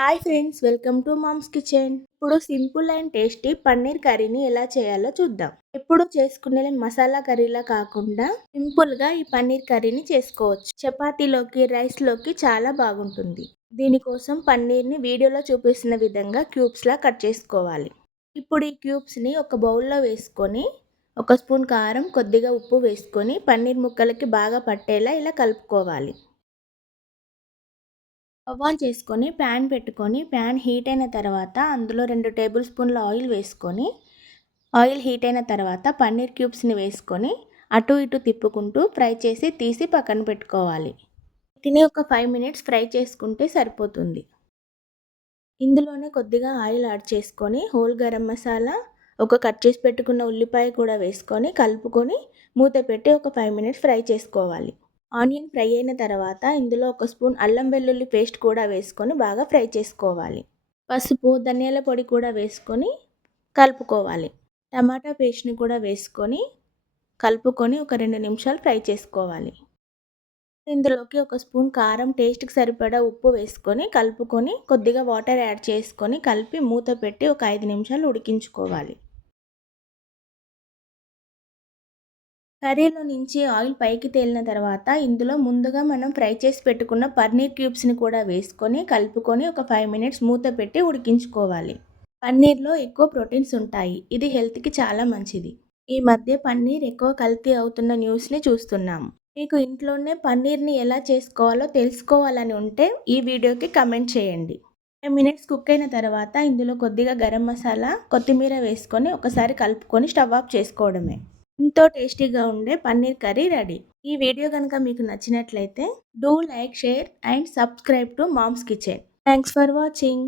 Hi friends, welcome to mom's kitchen. ఇప్పుడు simple and tasty paneer కర్రీని ఎలా చేయాలో చూద్దాం. ఎప్పుడు చేసుకునే మసాలా కర్రీలా కాకుండా సింపుల్గా ఈ పన్నీర్ కర్రీని చేసుకోవచ్చు. చపాతీలోకి, రైస్లోకి చాలా బాగుంటుంది. దీనికోసం పన్నీర్ని వీడియోలో చూపిస్తున్న విధంగా క్యూబ్స్లా కట్ చేసుకోవాలి. ఇప్పుడు ఈ క్యూబ్స్ని ఒక బౌల్లో వేసుకొని ఒక స్పూన్ కారం, కొద్దిగా ఉప్పు వేసుకొని పన్నీర్ ముక్కలకి బాగా పట్టేలా ఇలా కలుపుకోవాలి. స్టవ్ ఆన్ చేసుకొని ప్యాన్ పెట్టుకొని ప్యాన్ హీట్ అయిన తర్వాత అందులో 2 టేబుల్ స్పూన్ల ఆయిల్ వేసుకొని ఆయిల్ హీట్ అయిన తర్వాత పన్నీర్ క్యూబ్స్ని వేసుకొని అటు ఇటు తిప్పుకుంటూ ఫ్రై చేసి తీసి పక్కన పెట్టుకోవాలి. వీటిని ఒక 5 మినిట్స్ ఫ్రై చేసుకుంటే సరిపోతుంది. ఇందులోనే కొద్దిగా ఆయిల్ యాడ్ చేసుకొని హోల్ గరం మసాలా, ఒక కట్ చేసి పెట్టుకున్న ఉల్లిపాయ కూడా వేసుకొని కలుపుకొని మూత పెట్టి ఒక 5 మినిట్స్ ఫ్రై చేసుకోవాలి. ఆనియన్ ఫ్రై అయిన తర్వాత ఇందులో ఒక స్పూన్ అల్లం వెల్లుల్లి పేస్ట్ కూడా వేసుకొని బాగా ఫ్రై చేసుకోవాలి. పసుపు, ధనియాల పొడి కూడా వేసుకొని కలుపుకోవాలి. టమాటా పేస్ట్ని కూడా వేసుకొని కలుపుకొని ఒక 2 నిమిషాలు ఫ్రై చేసుకోవాలి. ఇందులోకి ఒక స్పూన్ కారం, టేస్ట్కి సరిపడా ఉప్పు వేసుకొని కలుపుకొని కొద్దిగా వాటర్ యాడ్ చేసుకొని కలిపి మూత పెట్టి ఒక 5 నిమిషాలు ఉడికించుకోవాలి. కర్రీలో నుంచి ఆయిల్ పైకి తేలిన తర్వాత ఇందులో ముందుగా మనం ఫ్రై చేసి పెట్టుకున్న పన్నీర్ క్యూబ్స్ని కూడా వేసుకొని కలుపుకొని ఒక 5 మినిట్స్ మూత పెట్టి ఉడికించుకోవాలి. పన్నీర్లో ఎక్కువ ప్రోటీన్స్ ఉంటాయి. ఇది హెల్త్కి చాలా మంచిది. ఈ మధ్య పన్నీర్ ఎక్కువ కల్తీ అవుతున్న న్యూస్ని చూస్తున్నాము. మీకు ఇంట్లోనే పన్నీర్ని ఎలా చేసుకోవాలో తెలుసుకోవాలని ఉంటే ఈ వీడియోకి కమెంట్ చేయండి. 5 మినిట్స్ కుక్ అయిన తర్వాత ఇందులో కొద్దిగా గరం మసాలా, కొత్తిమీర వేసుకొని ఒకసారి కలుపుకొని స్టవ్ ఆఫ్ చేసుకోవడమే. ఎంతో టేస్టీగా ఉండే పన్నీర్ కర్రీ రెడీ. ఈ వీడియో కనుక మీకు నచ్చినట్లయితే do like, share and subscribe to mom's kitchen. Thanks for watching.